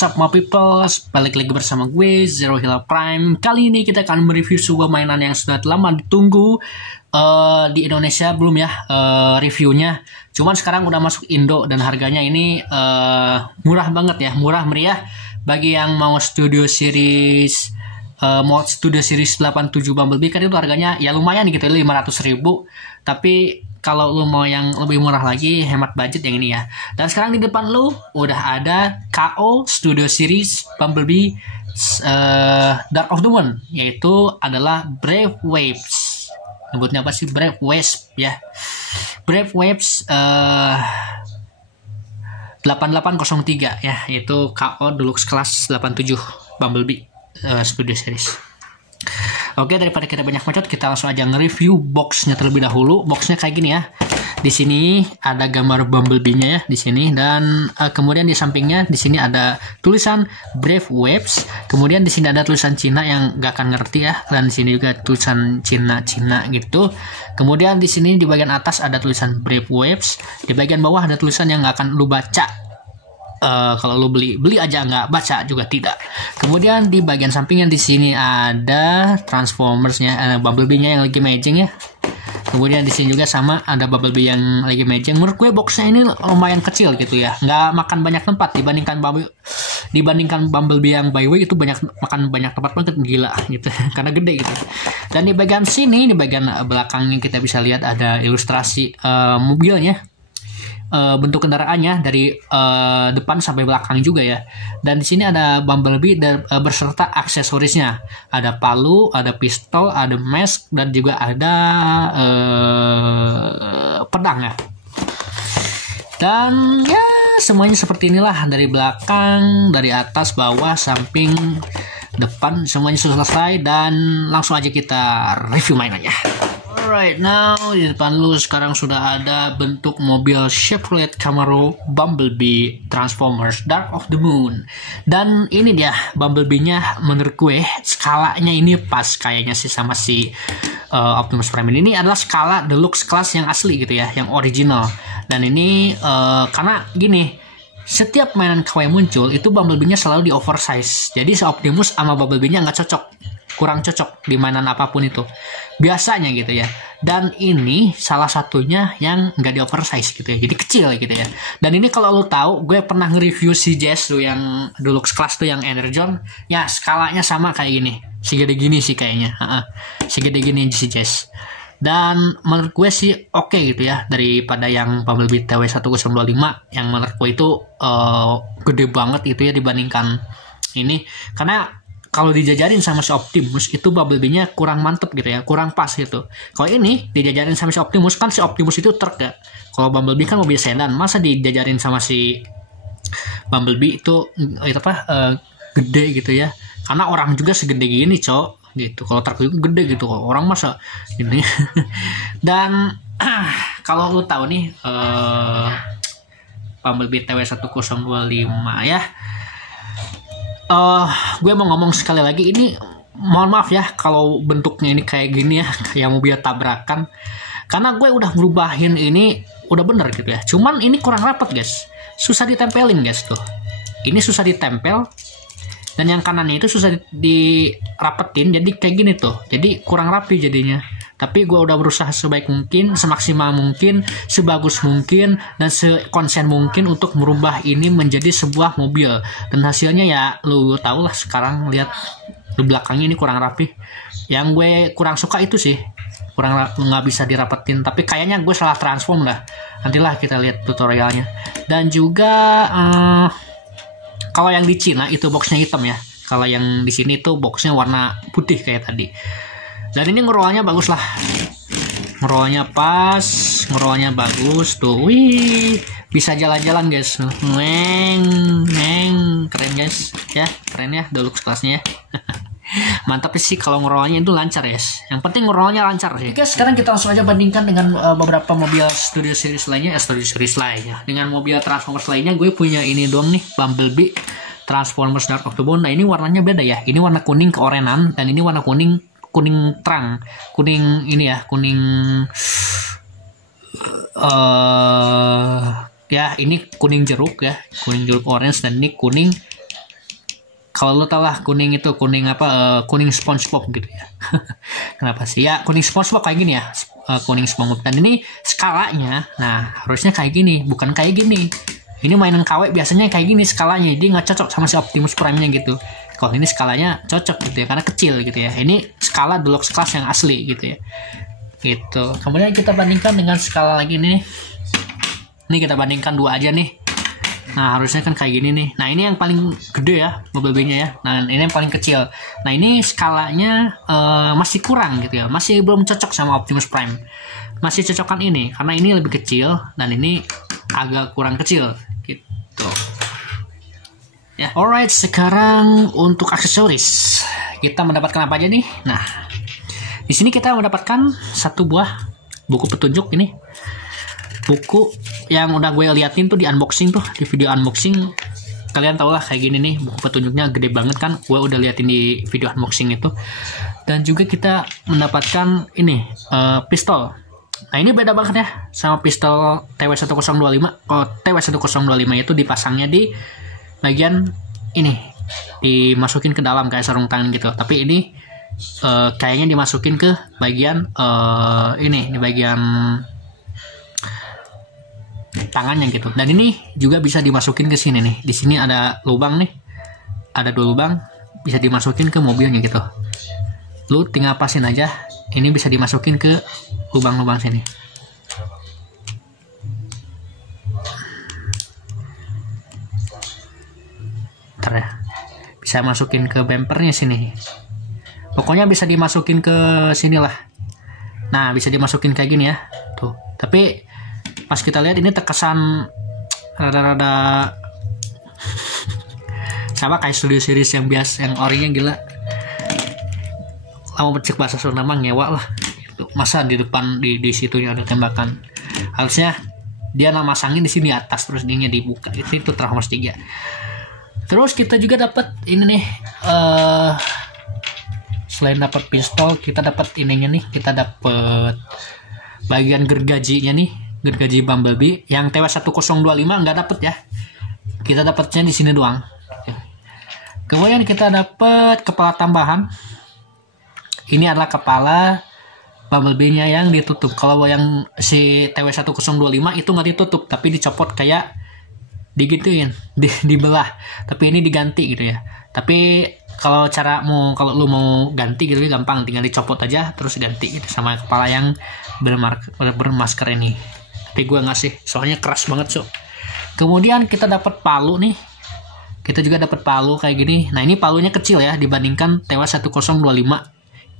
What's up my people, balik lagi bersama gue Zero Hilal Prime. Kali ini kita akan mereview sebuah mainan yang sudah lama ditunggu di Indonesia. Belum ya reviewnya, cuman sekarang udah masuk Indo dan harganya ini murah banget ya, murah meriah. Bagi yang mau Studio Series mod Studio Series 87 Bumblebee kan itu harganya ya lumayan gitu, 500.000. Tapi kalau lu mau yang lebih murah lagi, hemat budget yang ini ya. Dan sekarang di depan lu udah ada KO Studio Series Bumblebee Dark of the Moon, yaitu adalah Brave Waves. Nyebutnya apa sih? Brave Waves ya. Brave Waves 8803 ya, yaitu KO Deluxe Class 87 Bumblebee Studio Series. Oke, daripada kita banyak bacot, kita langsung aja nge-review boxnya terlebih dahulu. Boxnya kayak gini ya. Di sini ada gambar Bumblebee-nya ya di sini, dan kemudian di sampingnya di sini ada tulisan Brave Waves. Kemudian di sini ada tulisan Cina yang gak akan ngerti ya, dan di sini juga tulisan Cina gitu. Kemudian di sini di bagian atas ada tulisan Brave Waves. Di bagian bawah ada tulisan yang gak akan lu baca. Kalau lu beli aja nggak baca juga tidak. Kemudian di bagian sampingnya di sini ada Transformers-nya, Bumblebee-nya yang lagi matching ya. Kemudian di sini juga sama ada Bumblebee yang lagi matching. Menurut gue boxnya ini lumayan kecil gitu ya, nggak makan banyak tempat dibandingkan Bumblebee yang Byway itu makan banyak tempat banget, gila gitu karena gede gitu. Dan di bagian sini, di bagian belakangnya kita bisa lihat ada ilustrasi mobilnya. Bentuk kendaraannya dari depan sampai belakang juga ya. Dan di sini ada Bumblebee berserta aksesorisnya. Ada palu, ada pistol, ada mask, dan juga ada pedang ya. Dan ya semuanya seperti inilah, dari belakang, dari atas, bawah, samping, depan, semuanya sudah selesai. Dan langsung aja kita review mainannya. Alright, now di depan lu sekarang sudah ada bentuk mobil Chevrolet Camaro Bumblebee Transformers Dark of the Moon. Dan ini dia Bumblebee-nya, menurut gue skalanya ini pas kayaknya sih sama si Optimus Prime. Ini adalah skala Deluxe Class yang asli gitu ya, yang original. Dan ini karena gini, setiap mainan KW muncul itu Bumblebee-nya selalu di oversize. Jadi si Optimus sama Bumblebee-nya nggak cocok, kurang cocok di mainan apapun itu biasanya gitu ya. Dan ini salah satunya yang nggak di oversize gitu ya, jadi kecil gitu ya. Dan ini kalau lo tahu, gue pernah nge-review si Jazz tuh yang Deluxe Class tuh, yang Energon ya, skalanya sama kayak gini, segede gini sih kayaknya, segede gini si Jazz. Dan menurut gue sih oke gitu ya, daripada yang Bumblebee TW1025 yang menurut gue itu gede banget gitu ya dibandingkan ini. Karena kalau dijajarin sama si Optimus itu Bumblebee-nya kurang mantep gitu ya, kurang pas gitu. Kalau ini dijajarin sama si Optimus, kan si Optimus itu truk ya. Kalau Bumblebee kan mobil sedan, masa dijajarin sama si Bumblebee itu gede gitu ya. Karena orang juga segede gini, cok, gitu. Kalau truk itu gede gitu, orang masa ini. Dan kalau lu tahu nih Bumblebee TW1025 ya. Gue mau ngomong sekali lagi, ini mohon maaf ya kalau bentuknya ini kayak gini ya, kayak mobil tabrakan. Karena gue udah merubahin ini, udah bener gitu ya. Cuman ini kurang rapat guys, susah ditempelin guys tuh. Ini susah ditempel, dan yang kanannya itu susah dirapetin, jadi kayak gini tuh. Jadi kurang rapi jadinya. Tapi gue udah berusaha sebaik mungkin, semaksimal mungkin, sebagus mungkin, dan sekonsen mungkin untuk merubah ini menjadi sebuah mobil. Dan hasilnya ya lu tau lah sekarang, lihat di belakangnya ini kurang rapi. Yang gue kurang suka itu sih, nggak bisa dirapetin. Tapi kayaknya gue salah transform lah. Nantilah kita lihat tutorialnya. Dan juga kalau yang di Cina itu boxnya hitam ya. Kalau yang di sini tuh boxnya warna putih kayak tadi. Dan ini ngerollnya bagus lah, ngerollnya pas, ngerollnya bagus tuh. Wih, bisa jalan-jalan guys, keren guys ya, keren ya Deluxe Class-nya ya. Mantap sih kalau ngerollnya itu lancar guys, yang penting ngerollnya lancar sih. Oke, sekarang kita langsung aja bandingkan dengan beberapa mobil Studio Series lainnya, dengan mobil Transformers lainnya. Gue punya ini doang nih, Bumblebee Transformers Dark of the Moon. Nah ini warnanya beda ya, ini warna kuning keorenan, dan ini warna kuning terang, kuning ini ya, kuning ya ini kuning jeruk ya, kuning jeruk orange, dan ini kuning Kalau lo tau lah kuning itu, kuning apa, kuning SpongeBob gitu ya. Kenapa sih ya kuning SpongeBob kayak gini ya, kuning SpongeBob. Dan ini skalanya, nah harusnya kayak gini, bukan kayak gini. Ini mainan KW biasanya kayak gini skalanya, jadi nggak cocok sama si Optimus Prime-nya gitu. Kalau ini skalanya cocok gitu ya, karena kecil gitu ya. Ini skala Deluxe Class yang asli gitu ya. Gitu. Kemudian kita bandingkan dengan skala lagi nih. Ini kita bandingkan dua aja nih. Nah harusnya kan kayak gini nih. Nah ini yang paling gede ya Bumblebee-nya ya. Nah ini yang paling kecil. Nah ini skalanya masih kurang gitu ya. Masih belum cocok sama Optimus Prime. Masih cocokan ini karena ini lebih kecil dan ini agak kurang kecil gitu. Ya, alright, sekarang untuk aksesoris kita mendapatkan apa aja nih? Nah di sini kita mendapatkan satu buah buku petunjuk ini. Buku yang udah gue liatin tuh di unboxing tuh, di video unboxing. Kalian tau lah kayak gini nih, buku petunjuknya gede banget kan. Gue udah liatin di video unboxing itu. Dan juga kita mendapatkan ini, pistol. Nah ini beda banget ya sama pistol TW1025. Kalau TW1025 itu dipasangnya di bagian ini, dimasukin ke dalam kayak sarung tangan gitu. Tapi ini kayaknya dimasukin ke bagian ini, di bagian tangannya gitu. Dan ini juga bisa dimasukin ke sini nih. Di sini ada lubang nih. Ada 2 lubang, bisa dimasukin ke mobilnya gitu. Lu tinggal pasin aja. Ini bisa dimasukin ke lubang-lubang sini. Ntar ya. Bisa masukin ke bumpernya sini. Pokoknya bisa dimasukin ke sinilah. Nah, bisa dimasukin kayak gini ya. Tuh. Tapi pas kita lihat ini terkesan rada-rada sama kayak studio series yang biasa, yang orinya gila. Lama becek bahasa Sunda mah ngewa lah. Masa di depan di situnya ada tembakan. Harusnya dia masangin di sini atas terus dia dibuka. Itu Transformers 3. Terus kita juga dapat ini nih, selain dapat pistol, kita dapat ininya nih, kita dapat bagian gergajinya nih. Gergaji Bumblebee yang TW1025 nggak dapet ya, kita dapatnya di sini doang. Kemudian kita dapat kepala tambahan. Ini adalah kepala Bumblebee-nya yang ditutup. Kalau yang si TW1025 itu nggak ditutup, tapi dicopot kayak digituin, dibelah. Tapi ini diganti gitu ya. Tapi kalau kalau lu mau ganti gitu gampang, tinggal dicopot aja terus ganti gitu sama kepala yang bermasker ini. Tapi gue nggak sih, soalnya keras banget so. Kemudian kita dapat palu nih. Kita juga dapat palu kayak gini. Nah ini palunya kecil ya dibandingkan TW1025.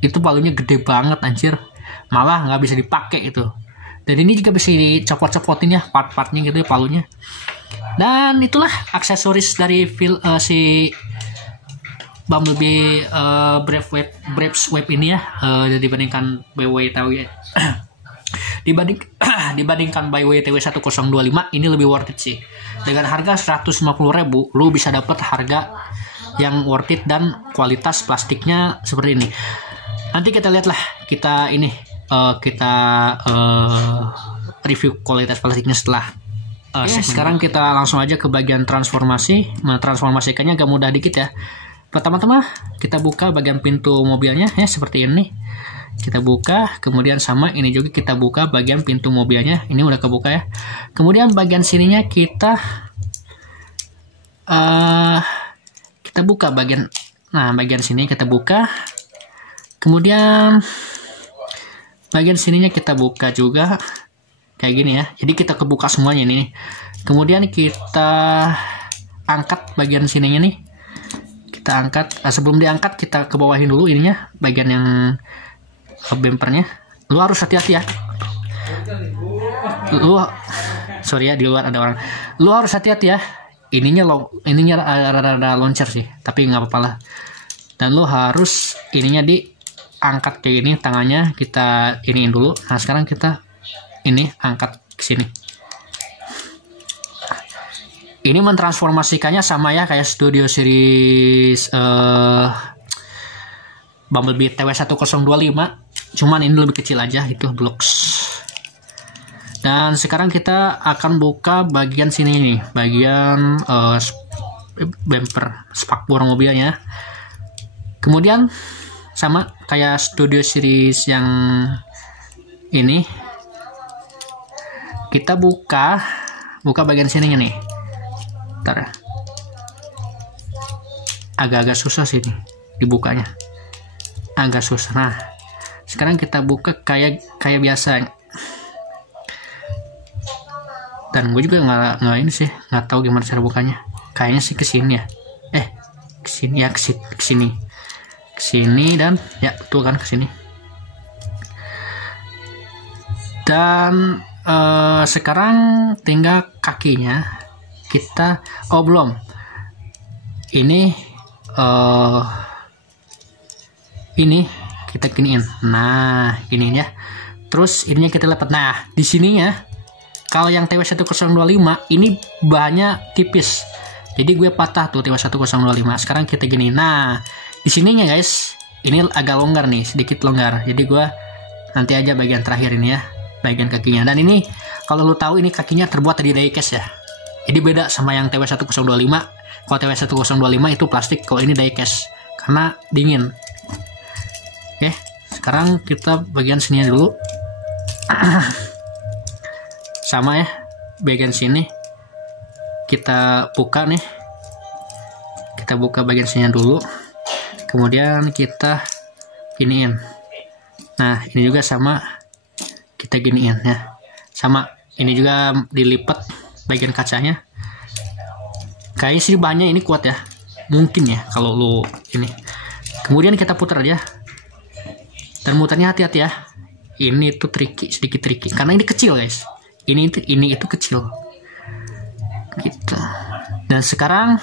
Itu palunya gede banget anjir. Malah nggak bisa dipakai itu. Dan ini juga bisa dicopot-copotin ya part-partnya gitu ya palunya. Dan itulah aksesoris dari si Bumblebee Braves Web ini ya. Dibandingkan BW TW. Dibandingkan BW TW1025 ini lebih worth it sih. Dengan harga 150.000 lu bisa dapat harga yang worth it dan kualitas plastiknya seperti ini. Nanti kita lihatlah, kita review kualitas plastiknya setelah sekarang kita langsung aja ke bagian transformasi. Transformasikannya agak mudah dikit ya. Pertama-tama kita buka bagian pintu mobilnya ya, seperti ini. Kita buka, kemudian sama ini juga kita buka bagian pintu mobilnya. Ini udah kebuka ya. Kemudian bagian sininya kita buka bagian sini kita buka. Kemudian bagian sininya kita buka juga kayak gini ya. Jadi kita kebuka semuanya nih. Kemudian kita angkat bagian sininya nih. Kita angkat. Sebelum diangkat kita kebawahin dulu ininya, bagian yang bumpernya. Lu harus hati-hati ya. Sorry ya, di luar ada orang. Lu harus hati-hati ya. Ininya ada launcher sih, tapi nggak apa-apa lah. Dan lu harus ininya diangkat kayak gini, tangannya kita iniin dulu. Nah sekarang kita ini angkat ke sini. Ini mentransformasikannya sama ya kayak studio series Bumblebee TW1025, cuman ini lebih kecil aja, itu Deluxe. Dan sekarang kita akan buka bagian sini nih, bagian bumper spakbor mobilnya. Kemudian sama kayak Studio Series yang ini, kita buka bagian sininya nih. Bentar ya. Agak-agak susah sih nih dibukanya, agak susah. Nah, sekarang kita buka kayak biasa. Dan gue juga nggak ini sih, nggak tahu gimana cara bukanya. Kayaknya sih kesini ya. Kesini ya, kesini dan ya tuh kan kesini. Dan sekarang tinggal kakinya kita. Oh belum. Ini kita giniin. Nah gini ya. Terus ininya kita lipat. Nah di sininya, kalau yang TW1025 ini bahannya tipis, jadi gue patah tuh TW1025. Sekarang kita gini. Nah di sininya guys, ini agak longgar nih, sedikit longgar. Jadi gue nanti aja bagian terakhir ini ya, bagian kakinya. Dan ini kalau lu tahu, ini kakinya terbuat dari diecast ya. Jadi beda sama yang TW1025. Kalau TW1025 itu plastik, kalau ini diecast karena dingin. Oke, sekarang kita bagian sini dulu. Sama ya, bagian sini kita buka nih. Kita buka bagian sini dulu. Kemudian kita giniin. Nah, ini juga sama, kita giniin ya. Sama, ini juga dilipat bagian kacanya. Kayaknya sih bahannya ini kuat ya. Mungkin ya kalau lu ini. Kemudian kita putar aja. Dan muternya hati-hati ya. Ini tuh sedikit tricky karena ini kecil guys. Ini itu kecil gitu. Dan sekarang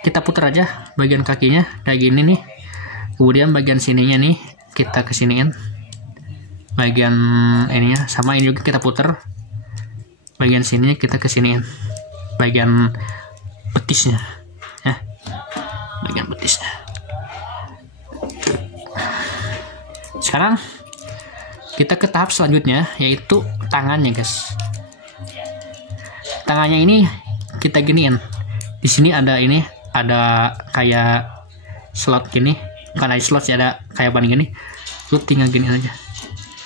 kita putar aja bagian kakinya kayak gini nih. Kemudian bagian sininya nih kita kesiniin, bagian ininya sama, ini juga kita putar. Bagian sininya kita kesiniin, bagian betisnya ya, bagian betisnya. Sekarang kita ke tahap selanjutnya, yaitu tangannya guys. Tangannya ini kita giniin. Di sini ada ini, ada kayak slot gini, bukan ada slot sih, ada kayak ban gini. Lu tinggal gini aja.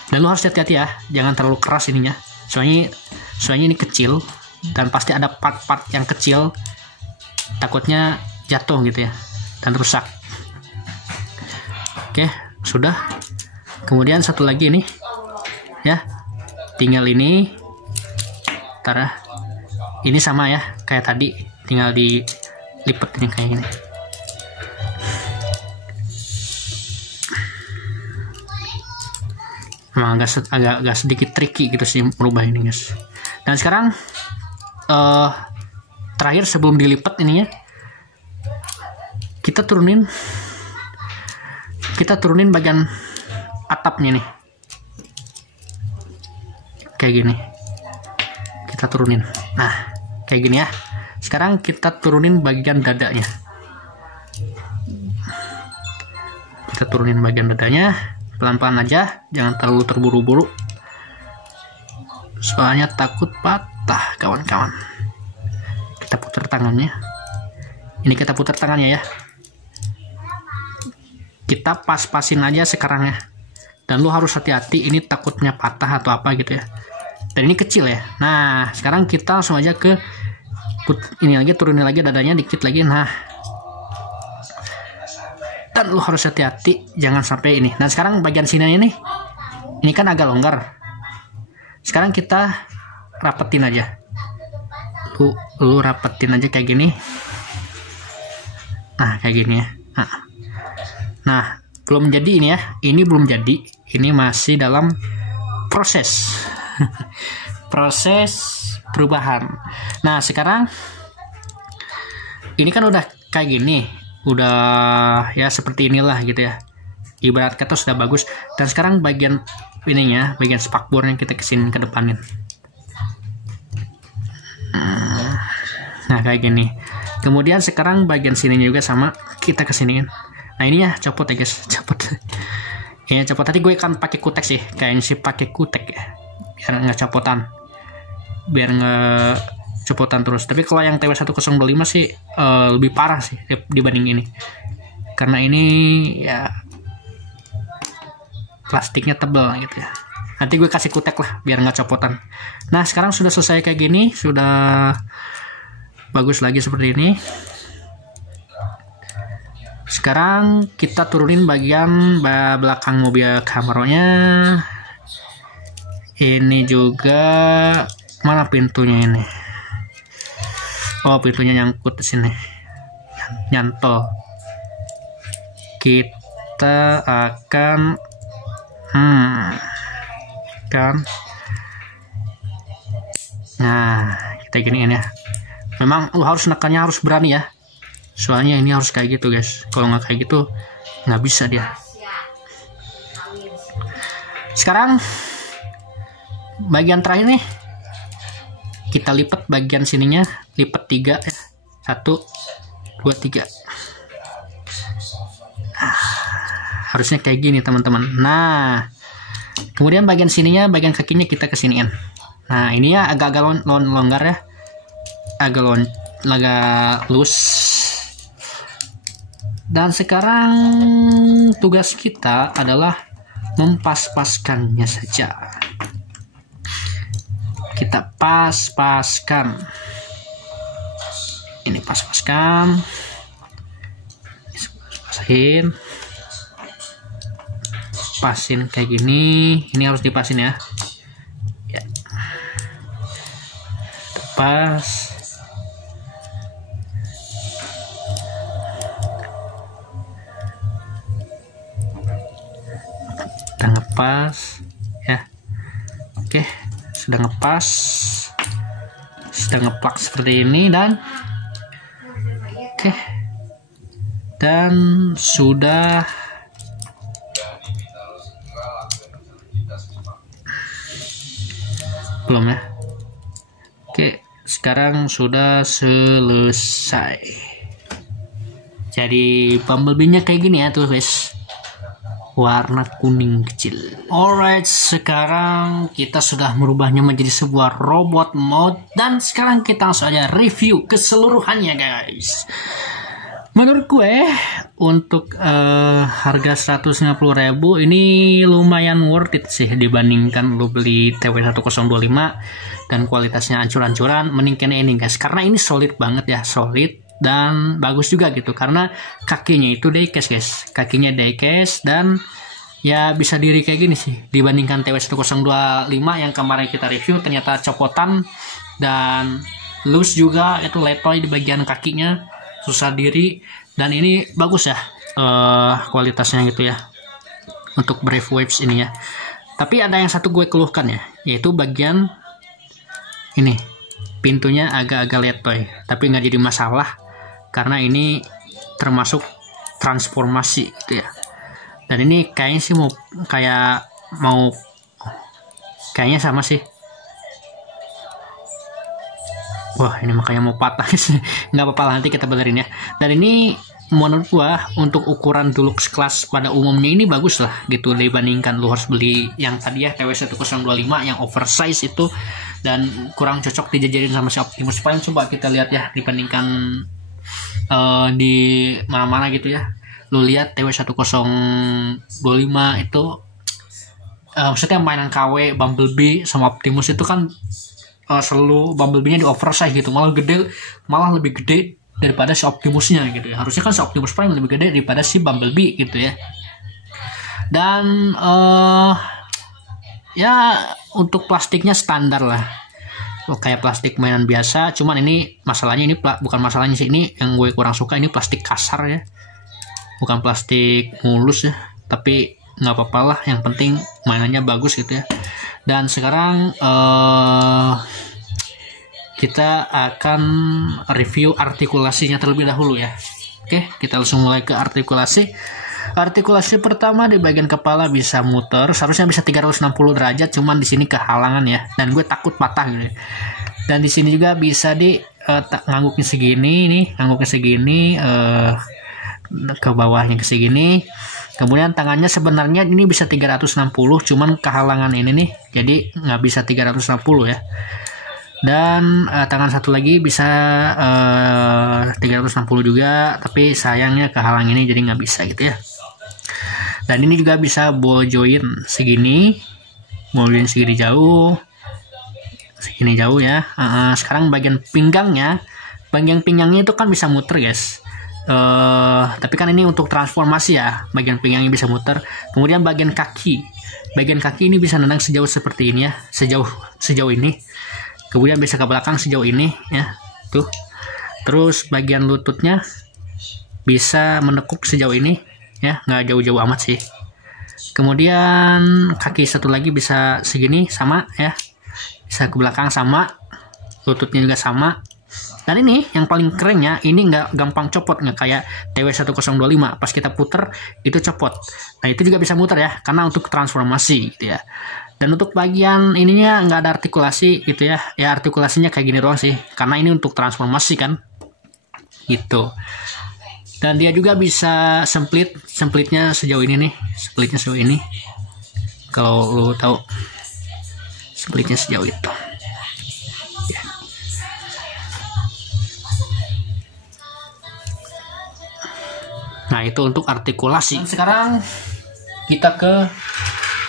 Dan lu harus hati-hati ya, jangan terlalu keras ininya. Soalnya ini kecil dan pasti ada part-part yang kecil. Takutnya jatuh gitu ya dan rusak. Oke, sudah. Kemudian satu lagi nih ya, tinggal ini Tara, ini sama ya kayak tadi, tinggal dilipat ini kayak gini. Emang agak sedikit tricky gitu sih merubah ini guys. Dan sekarang terakhir sebelum dilipat ininya, kita turunin bagian atapnya nih kayak gini, kita turunin. Nah kayak gini ya. Sekarang kita turunin bagian dadanya, kita turunin bagian dadanya pelan-pelan aja, jangan terlalu terburu-buru soalnya takut patah kawan-kawan. Kita putar tangannya, ini kita putar tangannya ya, kita pas-pasin aja sekarang ya. Dan lu harus hati-hati, ini takutnya patah atau apa gitu ya. Dan ini kecil ya. Nah sekarang kita langsung aja ke ini lagi, turunin lagi dadanya dikit lagi. Nah, dan lu harus hati-hati jangan sampai ini. Nah sekarang bagian sini nih, ini kan agak longgar. Sekarang kita rapetin aja. Lu rapetin aja kayak gini. Nah kayak gini ya. Nah belum jadi ini ya, ini belum jadi, ini masih dalam proses proses perubahan. Nah sekarang ini kan udah kayak gini, udah ya seperti inilah gitu ya, ibarat kata sudah bagus. Dan sekarang bagian ininya, bagian spakbornya kita kesini ke depanin. Nah kayak gini. Kemudian sekarang bagian sininya juga sama, kita kesiniin. Nah ini ya, copot ya guys, copot. Ini copot. Tadi gue kan pakai kutek sih, kayaknya sih pakai kutek ya, biar nggak copotan, biar nggak copotan terus. Tapi kalau yang TW1025 sih lebih parah sih dibanding ini, karena ini ya plastiknya tebal gitu ya. Nanti gue kasih kutek lah biar nggak copotan. Nah sekarang sudah selesai kayak gini, sudah bagus lagi seperti ini. Sekarang kita turunin bagian belakang mobil Camaro-nya. Ini juga mana pintunya ini? Oh, pintunya nyangkut di sini. Nyantol. Kita akan kan. Nah, kita giniin ya. Memang lu harus nekannya harus berani ya. Soalnya ini harus kayak gitu guys. Kalau nggak kayak gitu nggak bisa dia. Sekarang bagian terakhir nih, kita lipat bagian sininya, lipat 3 ya. 1, 2, 3. Harusnya kayak gini teman-teman. Nah, kemudian bagian sininya, bagian kakinya kita kesiniin. Nah ini ya agak-agak longgar ya, agak loose. Dan sekarang tugas kita adalah mempas-paskannya saja. Kita pas-paskan. Ini pas-paskan. Pasin. Pasin kayak gini. Ini harus dipasin ya. Ya. Pas. Kita ngepas ya. Oke, sudah ngepas, sudah ngeplak seperti ini, dan oke, dan sudah belum ya. Oke, sekarang sudah selesai. Jadi bumblebee-nya kayak gini ya tuh guys, warna kuning kecil. Alright, sekarang kita sudah merubahnya menjadi sebuah robot mode, dan sekarang kita langsung aja review keseluruhannya guys. Menurut gue untuk harga 150.000 ini lumayan worth it sih dibandingkan lu beli TW1025 dan kualitasnya ancur-ancuran. Mending ini guys, karena ini solid banget ya, solid dan bagus juga gitu, karena kakinya itu diecast guys, kakinya diecast, dan ya bisa diri kayak gini sih. Dibandingkan TW1025 yang kemarin kita review ternyata copotan dan loose juga, itu letoy di bagian kakinya, susah diri. Dan ini bagus ya kualitasnya gitu ya untuk Brave Waves ini ya. Tapi ada yang satu gue keluhkan ya, yaitu bagian ini pintunya agak-agak letoy, tapi nggak jadi masalah karena ini termasuk transformasi gitu ya. Dan ini kayaknya sih kayaknya sama sih. Wah, ini makanya mau patah. Nggak apa-apa lah, nanti kita benerin ya. Dan ini menurut gua untuk ukuran Dulux kelas pada umumnya ini bagus lah gitu, dibandingkan lu harus beli yang tadi ya TW1025 yang oversize itu, dan kurang cocok dijajarin sama si Optimus Prime. Coba kita lihat ya, dibandingkan di mana-mana gitu ya. Lu lihat TW1025 itu maksudnya mainan KW Bumblebee sama Optimus itu kan selalu Bumblebee-nya di oversize gitu, malah lebih gede daripada si Optimusnya gitu ya. Harusnya kan si Optimus Prime lebih gede daripada si Bumblebee gitu ya. Dan ya untuk plastiknya standar lah, kayak plastik mainan biasa. Cuman ini masalahnya, ini bukan masalahnya sih, ini yang gue kurang suka, ini plastik kasar ya, bukan plastik mulus ya. Tapi nggak apa-apa lah, yang penting mainannya bagus gitu ya. Dan sekarang kita akan review artikulasinya terlebih dahulu ya. Oke, kita langsung mulai ke artikulasi. Artikulasi pertama di bagian kepala bisa muter, seharusnya bisa 360 derajat, cuman di sini kehalangan ya. Dan gue takut patah gitu. Dan di sini juga bisa ngangguknya segini nih, ngangguknya segini ke bawahnya ke segini. Kemudian tangannya sebenarnya ini bisa 360, cuman kehalangan ini nih, jadi nggak bisa 360 ya. Dan tangan satu lagi bisa 360 juga, tapi sayangnya kehalang ini jadi nggak bisa gitu ya. Dan ini juga bisa ball joint segini, ball joint segini jauh ya. Sekarang bagian pinggangnya itu kan bisa muter guys. Tapi kan ini untuk transformasi ya, bagian pinggangnya bisa muter. Kemudian bagian kaki ini bisa nendang sejauh seperti ini ya, sejauh ini. Kemudian bisa ke belakang sejauh ini ya, tuh. Terus bagian lututnya bisa menekuk sejauh ini ya, nggak jauh-jauh amat sih. Kemudian kaki satu lagi bisa segini sama ya, bisa ke belakang sama, lututnya juga sama. Dan ini yang paling kerennya, ini nggak gampang copot, nggak kayak TW1025 pas kita puter itu copot. Nah itu juga bisa muter ya, karena untuk transformasi gitu ya. Dan untuk bagian ininya nggak ada artikulasi gitu ya. Ya artikulasinya kayak gini doang sih, karena ini untuk transformasi kan gitu. Dan dia juga bisa splitnya sejauh ini nih, splitnya sejauh ini. Kalau lo tahu splitnya sejauh itu. Ya. Nah itu untuk artikulasi. Dan sekarang kita ke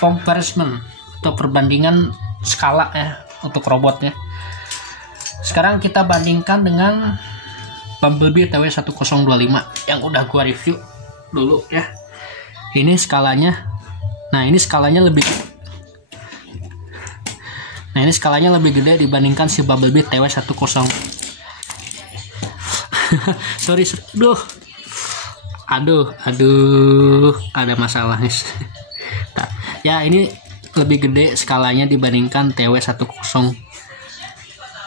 comparison atau perbandingan skala ya untuk robotnya. Sekarang kita bandingkan dengan Bumblebee TW1025 yang udah gua review dulu ya. Ini skalanya. Nah, ini skalanya lebih gede dibandingkan si Bumblebee TW10. Sorry. Aduh, ada masalah guys. Nah, ya ini lebih gede skalanya dibandingkan TW10,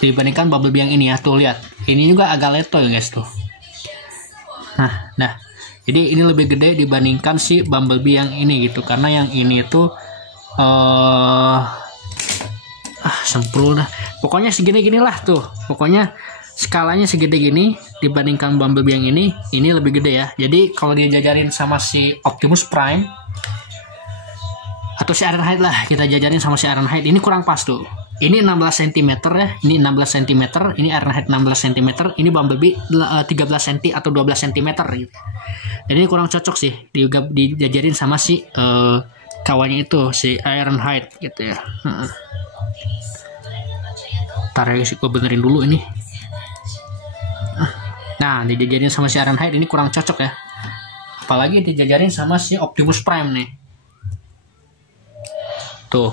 dibandingkan Bumblebee yang ini ya. Tuh lihat, ini juga agak leto ya guys tuh. Nah jadi ini lebih gede dibandingkan si Bumblebee yang ini gitu, karena yang ini tuh sempurna. Pokoknya segini-gini lah tuh. Pokoknya skalanya segede gini dibandingkan Bumblebee yang ini lebih gede ya. Jadi kalau dia jajarin sama si Optimus Prime atau si Ironhide lah, kita jajarin sama si Ironhide, ini kurang pas tuh. Ini 16 cm ya, ini 16 cm, ini Ironhide 16 cm, ini Bumblebee 13 cm atau 12 cm gitu. Jadi ini kurang cocok sih dijajarin sama si kawannya itu, si Ironhide gitu ya. Ntar ya guys, gue benerin dulu ini. Nah, dijajarin sama si Ironhide ini kurang cocok ya. Apalagi dijajarin sama si Optimus Prime nih. Tuh.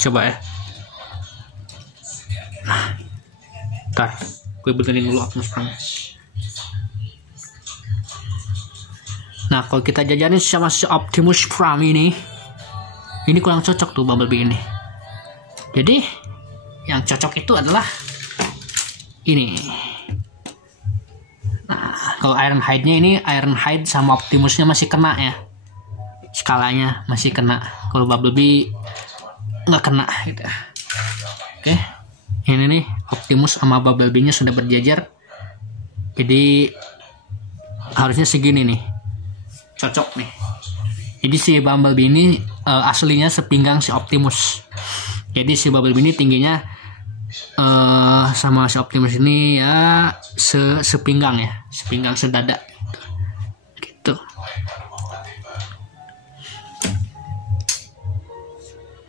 Coba ya. Ntar, gue benerin dulu Optimus Prime. Nah, kalau kita jajarin sama si Optimus Prime ini kurang cocok tuh Bumblebee ini. Jadi, yang cocok itu adalah ini. Nah, kalau Ironhide-nya ini, Ironhide sama Optimus-nya masih kena ya. Skalanya masih kena. Kalau Bumblebee nggak kena gitu. Oke. Ini nih, Optimus sama Bumblebee-nya sudah berjajar. Jadi harusnya segini nih. Cocok nih. Jadi si Bumblebee ini aslinya sepinggang si Optimus. Jadi si Bumblebee ini tingginya sama si Optimus ini ya sepinggang ya, sepinggang sedada gitu.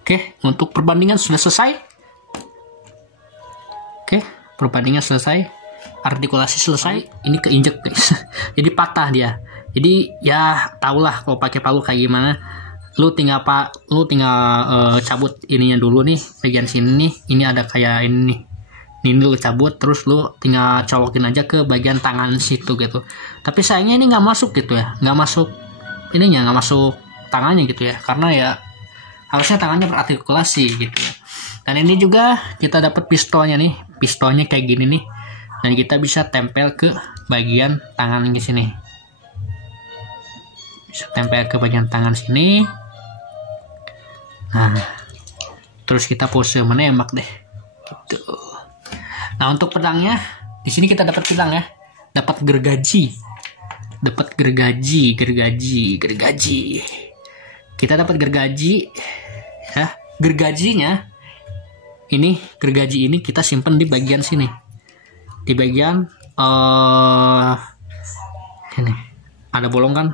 Oke, untuk perbandingan sudah selesai. Oke, perbandingan selesai, artikulasi selesai. Ini keinjek guys, jadi patah dia. Jadi ya tahulah kalau pakai palu kayak gimana. Lu tinggal cabut ininya dulu nih, bagian sini nih, ini ada kayak ini nih. Ini lu cabut, terus lu tinggal colokin aja ke bagian tangan situ gitu. Tapi sayangnya ini nggak masuk gitu ya, nggak masuk ininya, nggak masuk tangannya gitu ya, karena ya harusnya tangannya berartikulasi gitu ya. Dan ini juga kita dapat pistolnya nih, pistolnya kayak gini nih, dan kita bisa tempel ke bagian tangan di sini, bisa tempel ke bagian tangan sini. Nah, terus kita pose menembak deh, gitu. Nah, untuk pedangnya, di sini kita dapat pedang ya, dapat gergaji. kita dapat gergaji ya. Gergajinya ini, gergaji ini kita simpan di bagian sini, di bagian ini ada bolong kan,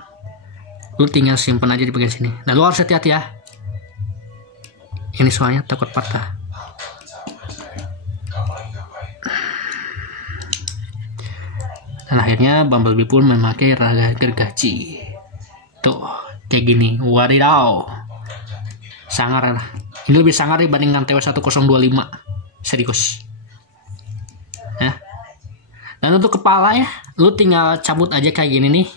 lu tinggal simpan aja di bagian sini. Nah lu harus hati-hati ya, ini soalnya takut patah. Dan akhirnya Bumblebee pun memakai gergaji. Tuh, kayak gini. Wadidaw. Sangar lah. Ini lebih sangar dibandingkan TW1025. Serius. Ya. Dan untuk kepalanya, lu tinggal cabut aja kayak gini nih.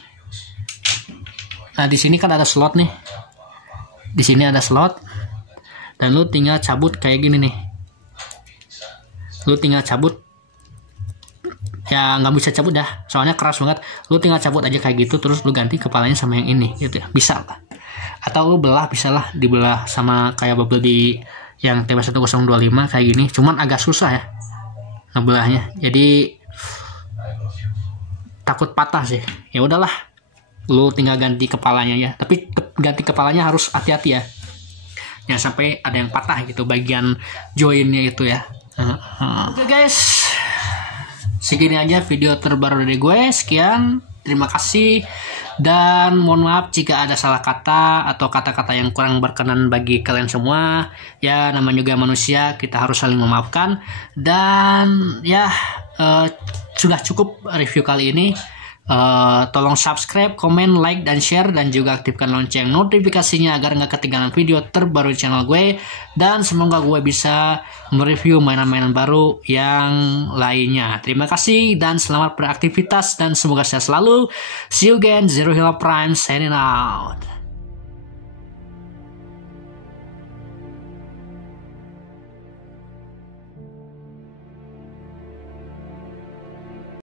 Nah, di sini kan ada slot nih. Di sini ada slot. Dan lu tinggal cabut kayak gini nih. Lu tinggal cabut. Ya nggak bisa cabut dah, soalnya keras banget. Lu tinggal cabut aja kayak gitu, terus lu ganti kepalanya sama yang ini gitu ya, bisa lah. Atau lu belah, bisa lah dibelah sama kayak Bumblebee yang TW1025 kayak gini. Cuman agak susah ya ngebelahnya, jadi takut patah sih. Ya udahlah, lu tinggal ganti kepalanya ya. Tapi ganti kepalanya harus hati-hati ya, jangan sampai ada yang patah gitu bagian joinnya itu ya. Oke guys, segini aja video terbaru dari gue. Sekian, terima kasih, dan mohon maaf jika ada salah kata atau kata-kata yang kurang berkenan bagi kalian semua. Ya namanya juga manusia, kita harus saling memaafkan. Dan ya sudah cukup review kali ini. Tolong subscribe, komen, like, dan share, dan juga aktifkan lonceng notifikasinya agar nggak ketinggalan video terbaru di channel gue. Dan semoga gue bisa mereview mainan-mainan baru yang lainnya. Terima kasih dan selamat beraktivitas, dan semoga sehat selalu. See you again, Zero Hero Prime signing out.